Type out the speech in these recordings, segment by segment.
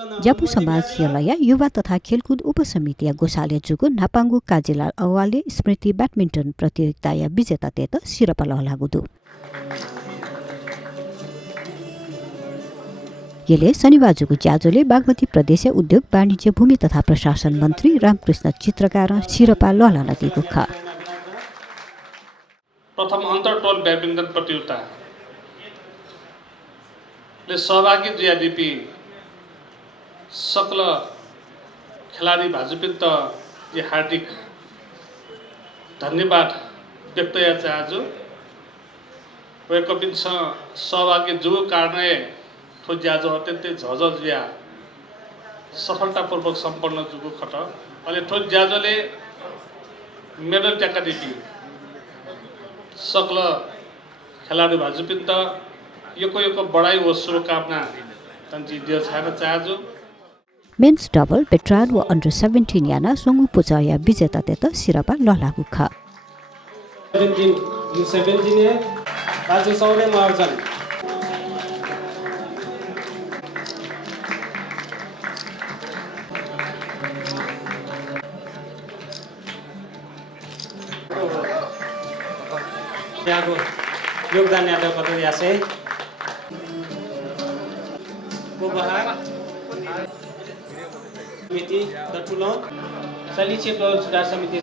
ज्यापु समाज यलया युवा तथा खेलकुद उपसमिति गोसाले जुगु नापाङ्गु काजिलाल अवाले स्मृति ब्याडमिन्टन प्रतियोगिता विजेता तेत सिरपा लहलागुदु यसले शनिबार जुगु ज्याजोले बागमती प्रदेश उद्योग वाणिज्य भूमि तथा प्रशासन मन्त्री रामकृष्ण चित्रकार सिरपा लहलान दिएको ख प्रथम अन्तर्टोल ब्याडमिन्टन प्रतियोगिता ले सहभागी जियादिपी सकल खेलाडी भाजुपिन्त जी हार्दिक धन्यवाद व्यक्त याचा आज वेकपिन सहभागी जुगु कारणे ठो ज्याजो अत्यन्तै झझझिया सफलतापूर्वक सम्पन्न जुगु खट अहिले ठो ज्याजोले मेडल ट्याकादिपी सकल खेलाडी भाजुपिन्त यो बढाई हो शुभकामना तन्जी दियो छाना चाहजु मेन्स डबल बेट्रान व अन्डर 17 याना सोंगु पुजया विजेता तेत सिरपा लहलागु ख 17 ने आज सौर्य मार्जन यहाँको योगदान यादव कतै यासे को बहार समिति दठुलो सलिचे टोल सुधार समिति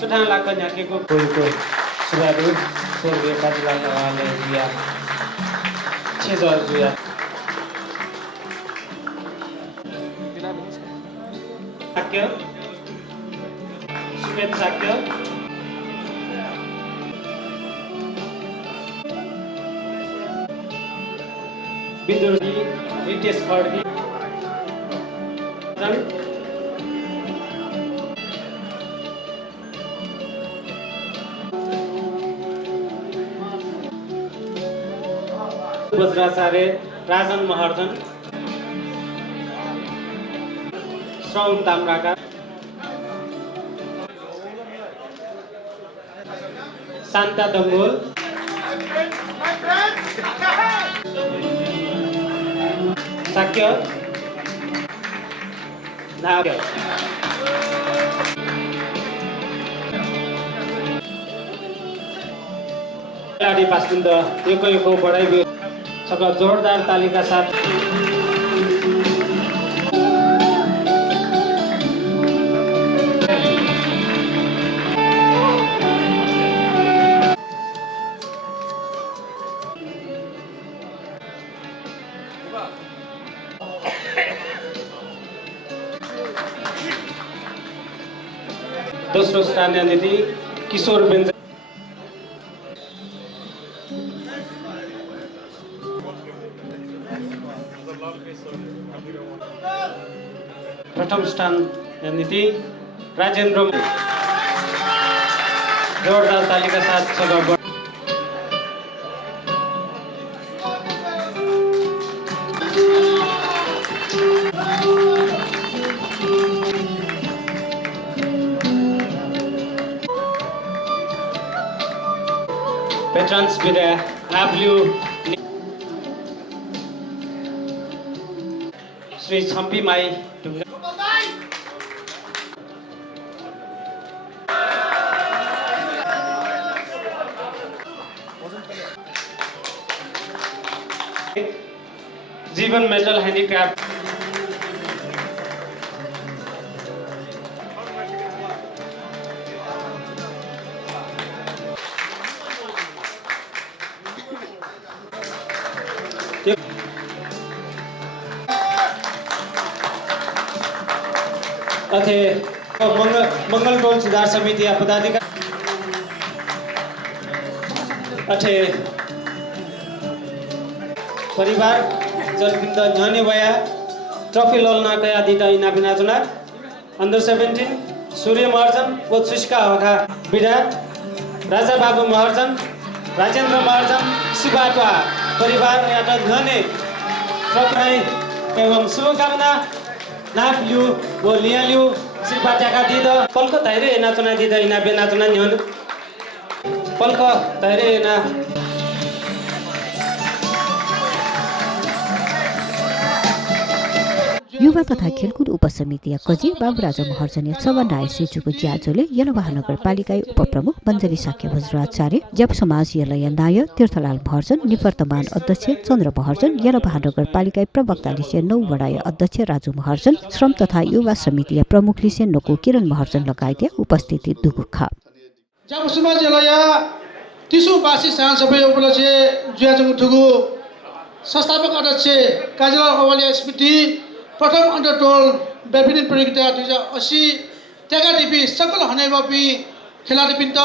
सुठान लाख न्याकेको कोइको सुधारु स्वर्गीय काजीलाल अवाले दिया छेजर जुया साक्य सुमेध साक्य बिन्दुजी रितेश खड्गी वज्राचार्य राजन महर्जन श्रवण ताम्राका शान्ता दङ्गोल साक्य नाग्य खेलाडी पासपिन्द यो बढाइ सकल जोरदार तालिका साथ दोस्रो स्थान नीति किशोर बेन्ज प्रथम स्थान नीति राजेन्द्र जोरदार तालिका साथ सदर veterans with a W Sri Champi Mai जीवन मेटल हैंडीक्राफ्ट अथे मंगल टोल सुधार समिति पदाधिकारी अथे परिवार जलपिन्द झने भया ट्रफी ललना कया दिता इना बिना जुना अंडर 17 सूर्य महर्जन व सुष्का हका विराट राजा बाबू महर्जन राजेन्द्र महर्जन शिवाटवा परिवार यात झने ट्रफी एवं शुभकामना नाप लियो वो लिया लियो श्रीपा ट्याका दिद पल्क धैर्य नाचना दिद इना बे नाचना न्यन पल्क धैर्य ना युवा तथा खेलकुद उपसमिति कजी बाबुराजा महर्जन सभा नायर सेजुको ज्याजोले यलो महानगरपालिका उपप्रमुख बन्जली साख्य भज्राचार्य जप समाज यलय नायर तीर्थलाल महर्जन निवर्तमान अध्यक्ष चन्द्र महर्जन यलो महानगरपालिका प्रवक्ता लिसे 9 वडाय अध्यक्ष राजु महर्जन श्रम तथा युवा समिति प्रमुख लिसे नको किरण महर्जन लगायत उपस्थिति दुगुखा जप समाज यलय तिसो बासी सांसबै उपलक्ष्य ज्याजो ठुगु संस्थापक अध्यक्ष काजीलाल अवालिया स्मृति प्रथम अन्डर 12 बैडमिन्टन प्रतियोगिता 2080 ट्याकाटिपी सकल हनेबापी खेलाडी पिन्त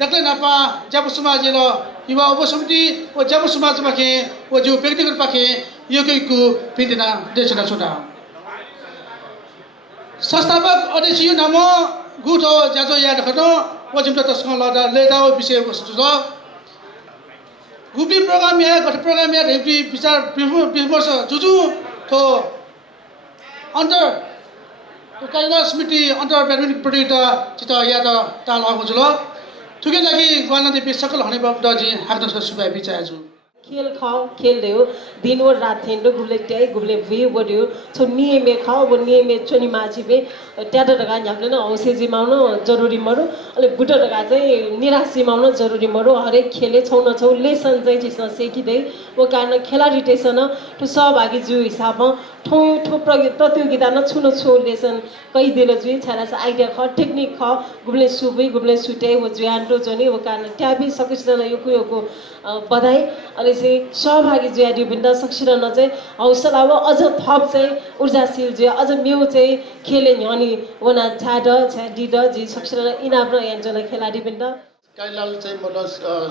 दक्ले नापा जप समाज युवा उपसमिति ओ जप समाज पाखे ओ जो व्यक्तिगत पाखे योगैको पिन्दिना देशना छोटा संस्थापक अध्यक्ष यो नाम गुठो जाजो याद खनो ओ जिम त सँग लदा लेदा विषय वस्तु छ गुपी प्रोग्राम या गठ प्रोग्राम या हेपी विचार विमर्श जुजु तो अन्डर कालीदास समिति अन्डर बैडमिन्टन प्रतियोगिता चिता याद ताल आगो जुल थुके लागि ग्वालना देवी सकल हने बाबुजी हाक्दसको सुबाइ बिचायजु खेल खाओ खेल देऊ दिन और रात थेंडो गुबले ट्याई गुबले वे बडियो छो नियमे खाओ वो नियमे चोनी माछी बे ट्याडा डगा न्याक्ले न औसे जिमाउन जरुरी मरो अले बुटा डगा चाहिँ निराश जिमाउन जरुरी मरो हरेक खेले छौ न छौ लेसन चाहिँ जिस सेकिदै वो कारण खेलाडी टेसन तो सहभागी जु हिसाबमा ठौ ठो प्रतियोगिता न छुनो छो लेसन कई दिल जुई छाला आइडिया ख टेक्निक ख गुबले सुबे गुबले सुटे वो जुयान्टो जने वो कारण ट्याबी सकिसन योको बधाई अले चाहिँ सहभागी जुयाडी बिन्दा सकिसन चाहिँ हौसला व अझ थप चाहिँ ऊर्जाशील जे अझ मेउ चाहिँ खेले न्यानी वना छाड छाडिड जी सकिसन इनाम र यान्जना खेलाडी बिन्दा काइलाल चाहिँ मतलब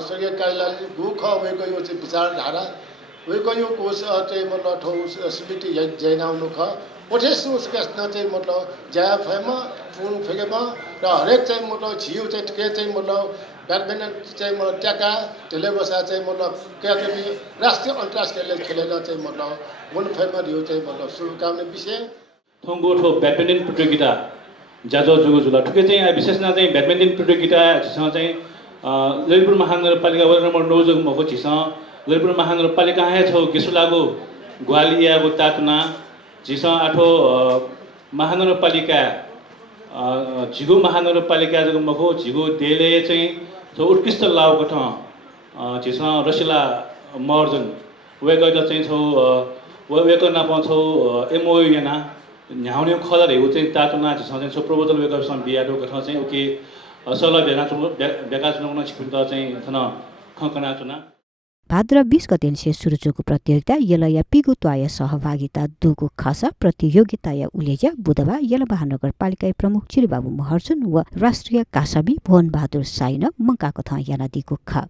सगे काइलाल गुख वेको यो चाहिँ विचारधारा वेको यो कोस चाहिँ मतलब ठौ समिति जैनाउनु ख ओठे सुस्कस्न चाहिँ मतलब ज्या फैमा फुन फेकेमा र हरेक चाहिँ मतलब छिउ चाहिँ के चाहिँ मतलब बैडमिन्टन चाहिँ मतलब ट्याका ढिले बसा चाहिँ मतलब क्याटेगोरी राष्ट्रिय अन्तर्राष्ट्रियले खेलेर चाहिँ मतलब मुन फैमा यो चाहिँ मतलब शुभकामना विषय थोंगो ठो बैडमिन्टन प्रतियोगिता जाजो जुगो जुला ठुके चाहिँ विशेष न चाहिँ बैडमिन्टन प्रतियोगिता सँग चाहिँ ललितपुर महानगरपालिका वार्ड नम्बर 9 जो मको छिस ललितपुर महानगरपालिका है छौ गेसुलागो ग्वालिया गो तातना जिस आठो महानगरपालिका झिगो महानगरपालिका जो मको झिगो देले चाहिँ तो उत्कृष्ट लाभ गठ जिस रसिला महर्जन वे गएर चाहिँ छौ वेको नापा छौ एमओ याना न्याउने खदर हेउ चाहिँ तातना जिस चाहिँ छौ प्रपोजल वेको सम बियाडो गठ चाहिँ ओके सला बेगा चुनाउन छिपिन्दा चाहिँ थन खकना चुना भाद्र 20 गतेनसे सुरुचुको प्रतियोगिता यलया पिगुत्वाय सहभागिता दुगु खासा प्रतियोगिताय उलेजा बुधबार यल महानगरपालिका प्रमुख चिरबाबु महर्जन व राष्ट्रिय कासाबी भुवन बहादुर साइन मंकाको थ याना दिगु खा